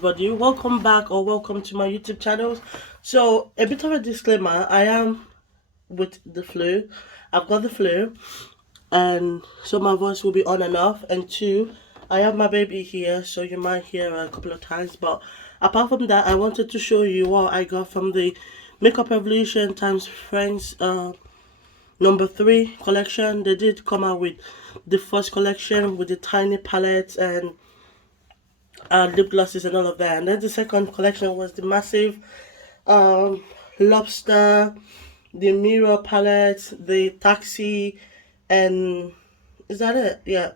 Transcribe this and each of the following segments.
everybody, welcome back or welcome to my YouTube channel. So a bit of a disclaimer, I am with the flu. I've got the flu, and so my voice will be on and off. And two, I have my baby here, so you might hear her a couple of times. But apart from that, I wanted to show you what I got from the Makeup Revolution times Friends number 3 collection. They did come out with the first collection with the tiny palettes and lip glosses and all of that. And then the second collection was the massive um, lobster, the mirror palette, the taxi, and is that it? Yeah.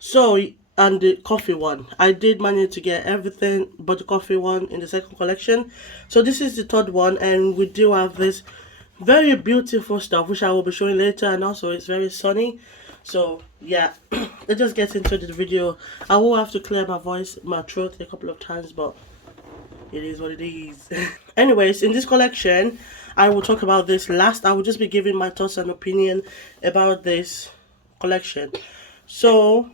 So, and the coffee one. I did manage to get everything but the coffee one in the second collection. So this is the third one, and we do have this very beautiful stuff which I will be showing later, and also it's very sunny. So yeah, let's just get into the video. I will have to clear my voice, my throat a couple of times, but it is what it is. Anyways, in this collection, I will talk about this last. I will just be giving my thoughts and opinion about this collection. So,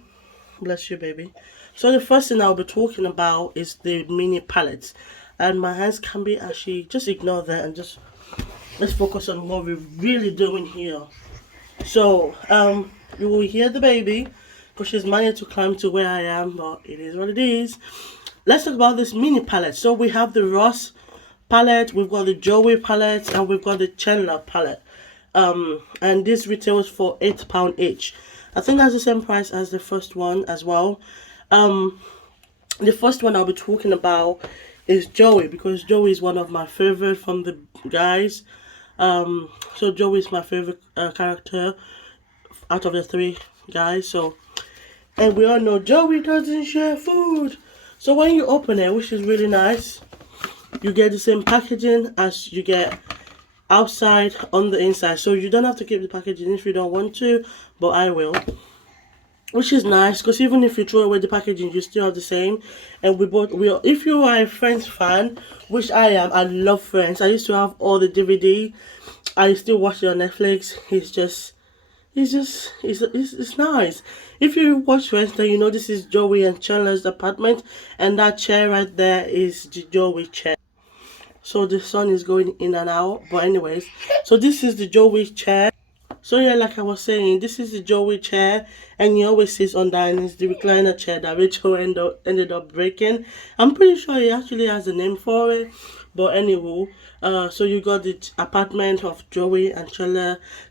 bless you, baby. So the first thing I'll be talking about is the mini palettes. And my hands can be actually, just ignore that and just let's focus on what we're really doing here. So, you will hear the baby because she's managed to climb to where I am, but it is what it is. Let's talk about this mini palette. So we have the Ross palette, we've got the Joey palette, and we've got the Chandler palette. And this retails for £8 each. I think that's the same price as the first one as well. The first one I'll be talking about is Joey, because Joey is one of my favorite from the guys. So Joey is my favorite character out of the 3 guys. So, and we all know Joey doesn't share food. So when you open it, which is really nice, you get the same packaging as you get outside on the inside. So you don't have to keep the packaging if you don't want to, but I will. Which is nice, because even if you throw away the packaging, you still have the same. And if you are a Friends fan, which I am, I love Friends. I used to have all the DVD. I still watch it on Netflix. It's nice. If you watch Friends, then you know this is Joey and Chandler's apartment, and that chair right there is the Joey chair. So the sun is going in and out, but anyways, so this is the Joey chair. So yeah, like I was saying, this is the Joey chair, and he always sits on that, and it's the recliner chair that Rachel ended up breaking. I'm pretty sure he actually has a name for it, but anywho, so you got the apartment of Joey and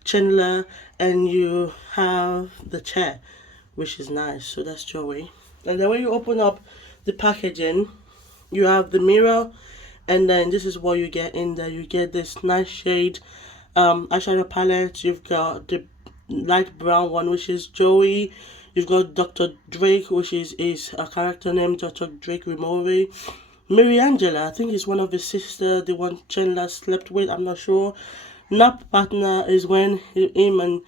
Chandler, and you have the chair, which is nice. So that's Joey. And then when you open up the packaging, you have the mirror, and then this is what you get in there. You get this nice shade eyeshadow palette. You've got the light brown one, which is Joey. You've got Dr. Drake, which is a character named Dr. Drake Rimori. Mary Angela, I think is one of his sister, the one Chandler slept with, I'm not sure. Nap partner is when him and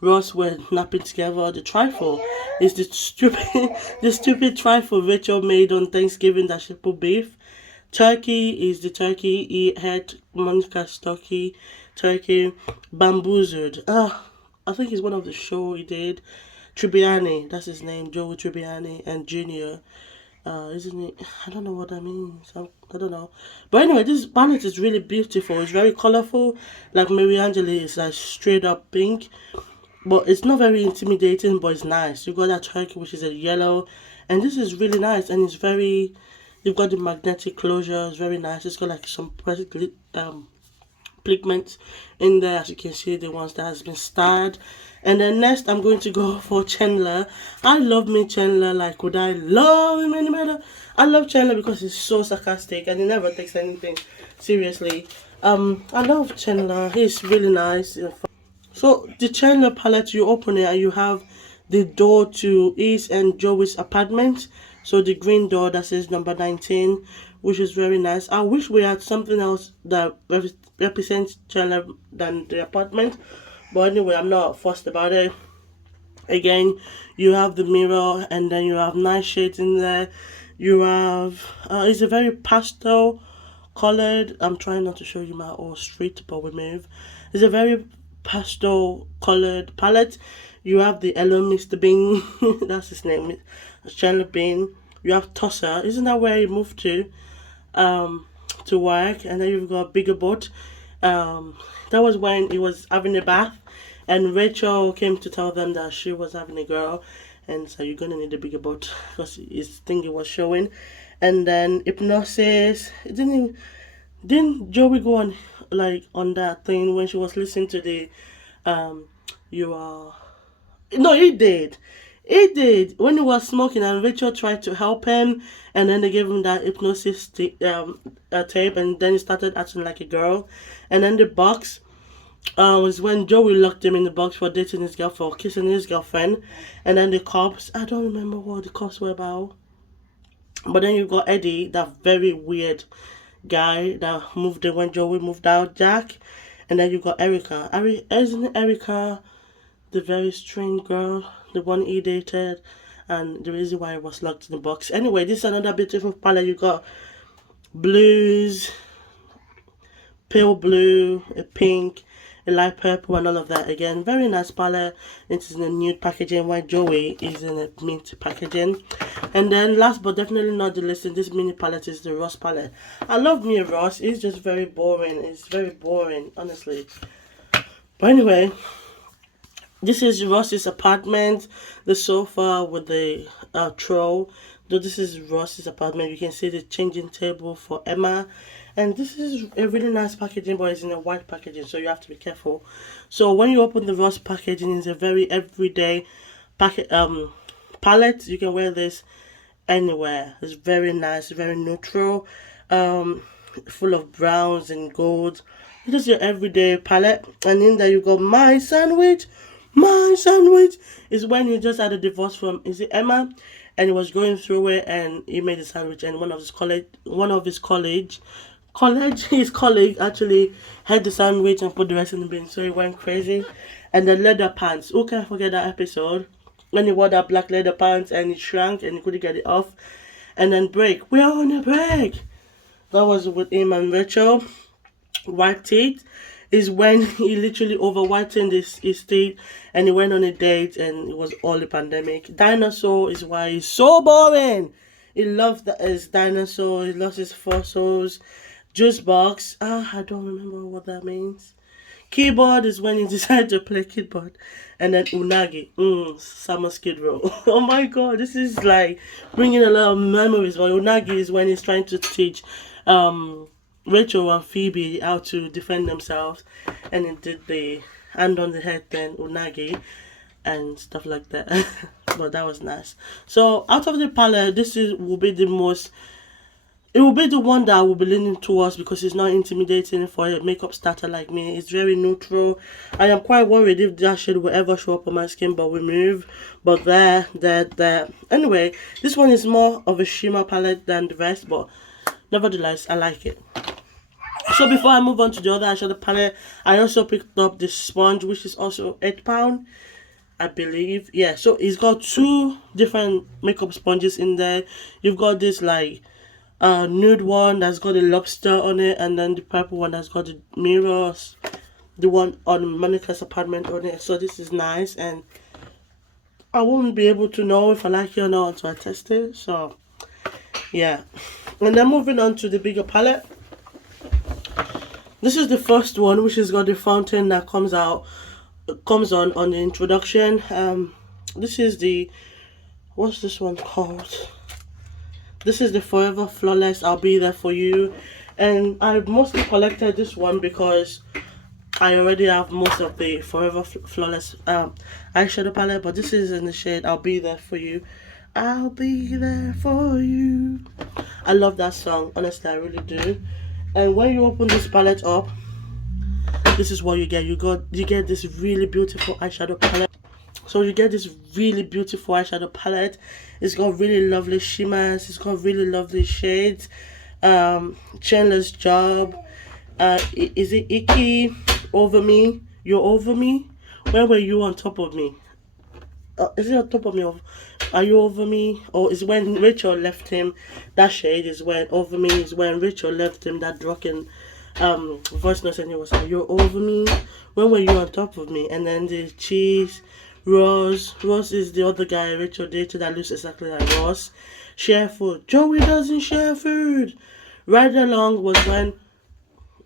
Ross were napping together. The trifle is the stupid the stupid trifle Rachel made on Thanksgiving that she put beef. Turkey is the turkey he had, Monica Stocky turkey. Bamboozled. I think it's one of the show he did. Tribbiani, that's his name, Joey Tribbiani, and Junior. Isn't it? I don't know what that means. I don't know. But anyway, this palette is really beautiful. It's very colorful. Like Mary Angela is like straight up pink. But it's not very intimidating, but it's nice. You got that turkey, which is a yellow. And this is really nice. And it's very... You've got the magnetic closure. It's very nice. It's got like some pigments in there, as you can see, the ones that has been starred. And then next I'm going to go for Chandler. I love me Chandler. Like, would I love him any better? I love Chandler because he's so sarcastic and he never takes anything seriously. I love Chandler. He's really nice. So the Chandler palette, you open it and you have the door to his and Joey's apartment. So the green door that says number 19, which is very nice. I wish we had something else that represents Chandler than the apartment. But anyway, I'm not fussed about it. Again, you have the mirror, and then you have nice shades in there. You have, it's a very pastel colored. I'm trying not to show you my whole street, but we move. It's a very pastel colored palette. You have the Hello Mr. Bean, that's his name, Chandler Bean. You have Tosser. Isn't that where he moved um, to work? And then you've got Bigger Boat. That was when he was having a bath, and Rachel came to tell them that she was having a girl, and so you're gonna need a bigger boat because his thingy was showing. And then Hypnosis. Didn't Joey go on like on that thing when she was listening to the um you are no, he did. He did when he was smoking, and Rachel tried to help him, and then they gave him that tape, and then he started acting like a girl. And then the box was when Joey locked him in the box for dating his girlfriend, for kissing his girlfriend, and then the cops. I don't remember what the cops were about. But then you got Eddie, that very weird guy that moved in when Joey moved out, Jack, and then you got Erica. Isn't Erica the very strange girl, the one he dated, and the reason why he was locked in the box? Anyway, this is another beautiful palette. You got blues, pale blue, a pink, a light purple, and all of that. Again, very nice palette. It is in a nude packaging, while Joey is in a mint packaging. And then last but definitely not the least, this mini palette is the Ross palette. I love me a Ross. It's just very boring. It's very boring, honestly. But anyway, this is Ross's apartment. The sofa with the throw. Though this is Ross's apartment, you can see the changing table for Emma. And this is a really nice packaging, but it's in a white packaging, so you have to be careful. So when you open the Ross packaging, it's a very everyday palette. You can wear this anywhere. It's very nice, very neutral, full of browns and golds. It is your everyday palette. And in there you got My Sandwich. My Sandwich is when he just had a divorce from, is it Emma? And he was going through it, and he made a sandwich, and his colleague actually had the sandwich and put the rest in the bin, so he went crazy. And the leather pants, who can forget that episode when he wore that black leather pants and it shrank and he couldn't get it off? And then break, we're on a break. That was with him and Rachel. White teeth is when he literally over whitened his teeth, and he went on a date, and it was all the pandemic. Dinosaur is why he's so boring. He loves his dinosaur. He loves his fossils. Juice box. I don't remember what that means. Keyboard is when you decide to play keyboard. And then Unagi. Summer Skid Row. Oh my god, this is like bringing a lot of memories. But Unagi is when he's trying to teach Rachel and Phoebe how to defend themselves. And it did the hand on the head then, Unagi, and stuff like that. But that was nice. So out of the palette, will be the most. It will be the one that I will be leaning towards because it's not intimidating for a makeup starter like me. It's very neutral. I am quite worried if that shade will ever show up on my skin, but we move. But there. Anyway, this one is more of a shimmer palette than the rest, but nevertheless, I like it. So before I move on to the other eyeshadow palette, I also picked up this sponge, which is also £8, I believe. Yeah, so it's got two different makeup sponges in there. You've got this like nude one that's got a lobster on it, and then the purple one that's got the mirrors, the one on Monica's apartment on it. So this is nice, and I won't be able to know if I like it or not until I test it. So yeah, and then moving on to the bigger palette. This is the first one, which has got the fountain that comes on the introduction. This is the, what's this one called? This is the Forever Flawless I'll Be There For You. And I mostly collected this one because I already have most of the Forever Flawless eyeshadow palette. But this is in the shade I'll Be There For You. I'll be there for you. I love that song. Honestly, I really do. And when you open this palette up, this is what you get. You get this really beautiful eyeshadow palette. So you get this really beautiful eyeshadow palette. It's got really lovely shimmers. It's got really lovely shades. Chandler's Job. Is it Icky? Over Me? You're Over Me? Where were you on top of me? Is it on top of me? Are you over me? Or is when Rachel left him? That shade is when Over Me is when Rachel left him. That drunken voice note, and he was like, "You're over me. When were you on top of me?" And then the cheese, Ross is the other guy Rachel dated that looks exactly like Ross. Share food. Joey doesn't share food. Ride Along was when...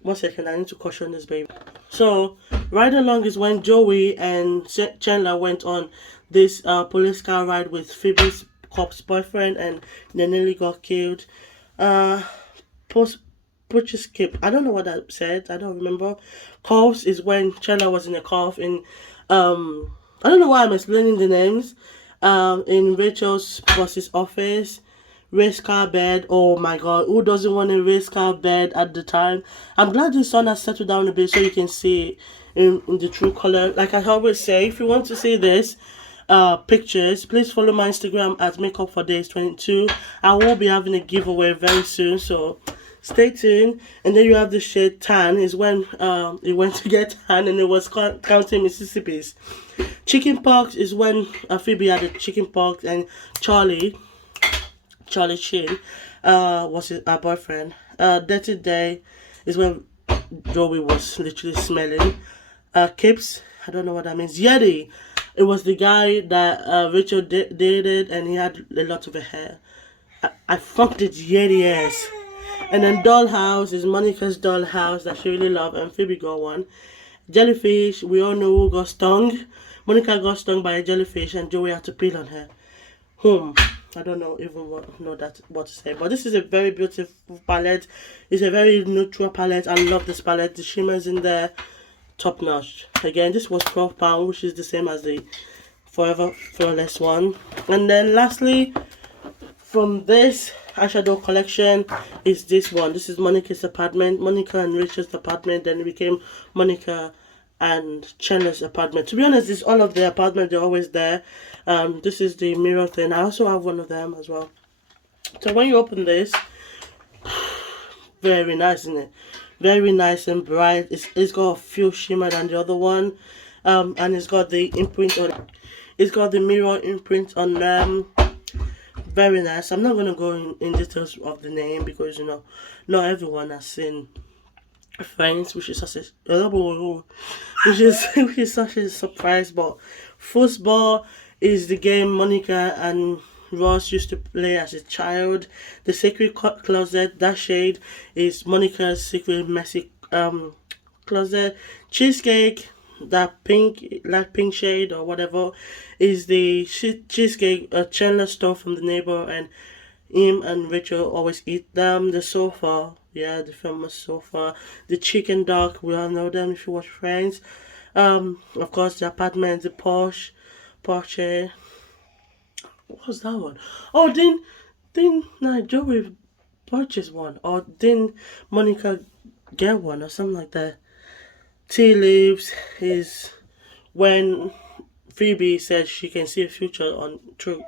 One second, I need to caution this baby. So, Ride Along is when Joey and Chandler went on this police car ride with Phoebe's cop's boyfriend, and they nearly got killed. Post Butcher Skip. I don't know what that said. I don't remember. Calves is when Chandler was in a calf in I don't know why I'm explaining the names. In Rachel's boss's office. Race car bed. Oh my god, who doesn't want a race car bed at the time? I'm glad the sun has settled down a bit so you can see in the true color. Like I always say, if you want to see this pictures, please follow my Instagram at Makeup for Days 22. I will be having a giveaway very soon, so stay tuned. And then you have the shade Tan, is when it went to get tan and it was counting Mississippi's. Chicken pox is when Phoebe had a chicken pox, and Charlie Sheen was our boyfriend. Dirty Day is when Joey was literally smelling. Kips, I don't know what that means. Yeti, it was the guy that Rachel dated, and he had a lot of hair. I fucked it Yeti ass. And then Dollhouse is Monica's dollhouse that she really loved, and Phoebe got one. Jellyfish, we all know who got stung. Monica got stung by a jellyfish, and Joey had to peel on her. I don't know even what to say, but this is a very beautiful palette. It's a very neutral palette. I love this palette. The shimmers in there, top notch. Again, this was £12, which is the same as the Forever Flawless one. And then lastly, from this eyeshadow collection is this one. This is Monica's apartment. Monica and Rachel's apartment. Then it became Monica and Chandler's apartment. To be honest, it's all of their apartment. They're always there. This is the mirror thing. I also have one of them as well. So when you open this, very nice, isn't it? Very nice and bright. It's got a few shimmer than the other one. And it's got the imprint on. It's got the mirror imprint on them. Very nice. I'm not gonna go in details of the name because not everyone has seen Friends, which is such a surprise. But Football is the game Monica and Ross used to play as a child. The Sacred Closet, that shade is Monica's secret messy closet. Cheesecake, that light pink shade or whatever, is the cheesecake Chandler stole from the neighbor, and him and Rachel always eat them. The sofa, yeah, the famous sofa. The chicken duck, we all know them if you watch Friends. Of course, the apartment, the Porsche. What was that one? Oh, didn't Joey purchase one, or didn't Monica get one, or something like that? Tea leaves is when Phoebe said she can see a future on through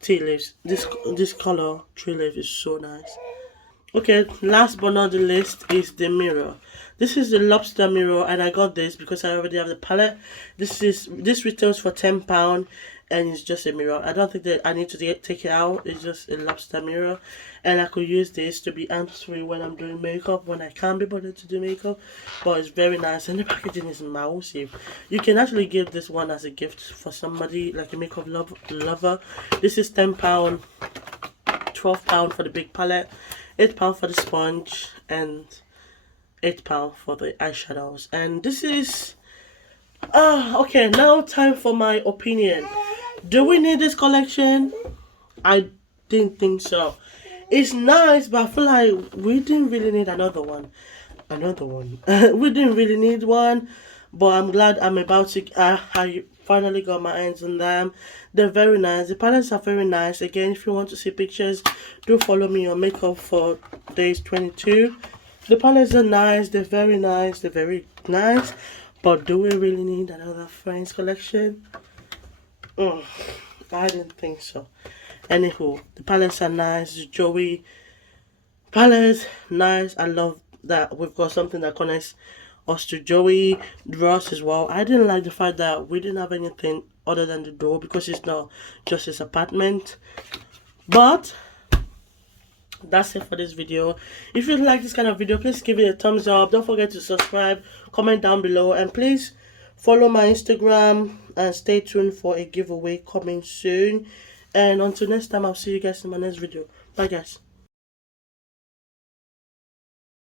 tea leaves. This color tree leaf is so nice. Okay, last but not the least is the mirror. This is the lobster mirror, and I got this because I already have the palette. This retails for £10, and it's just a mirror. I don't think that I need to take it out. It's just a lobster mirror, and I could use this to be hands-free when I'm doing makeup, when I can't be bothered to do makeup. But it's very nice, and the packaging is massive. You can actually give this one as a gift for somebody, like a makeup lover. This is £10, £12 for the big palette, £8 for the sponge, and £8 for the eyeshadows. And this is okay, now time for my opinion. Do we need this collection? I didn't think so. It's nice, but I feel like we didn't really need another one. We didn't really need one, but I'm glad I'm about to I finally got my hands on them. They're very nice. The palettes are very nice. Again, if you want to see pictures, do follow me on Makeup for Days 22. The palettes are nice. They're very nice. They're very nice. But do we really need another Friends collection? I didn't think so. Anywho, the palettes are nice. Joey palette, nice. I love that we've got something that connects us to Joey. Ross as well. I didn't like the fact that we didn't have anything other than the door because it's not just his apartment. But that's it for this video. If you like this kind of video, please give it a thumbs up. Don't forget to subscribe, comment down below, and please Follow my Instagram and stay tuned for a giveaway coming soon. And until next time, I'll see you guys in my next video. Bye guys.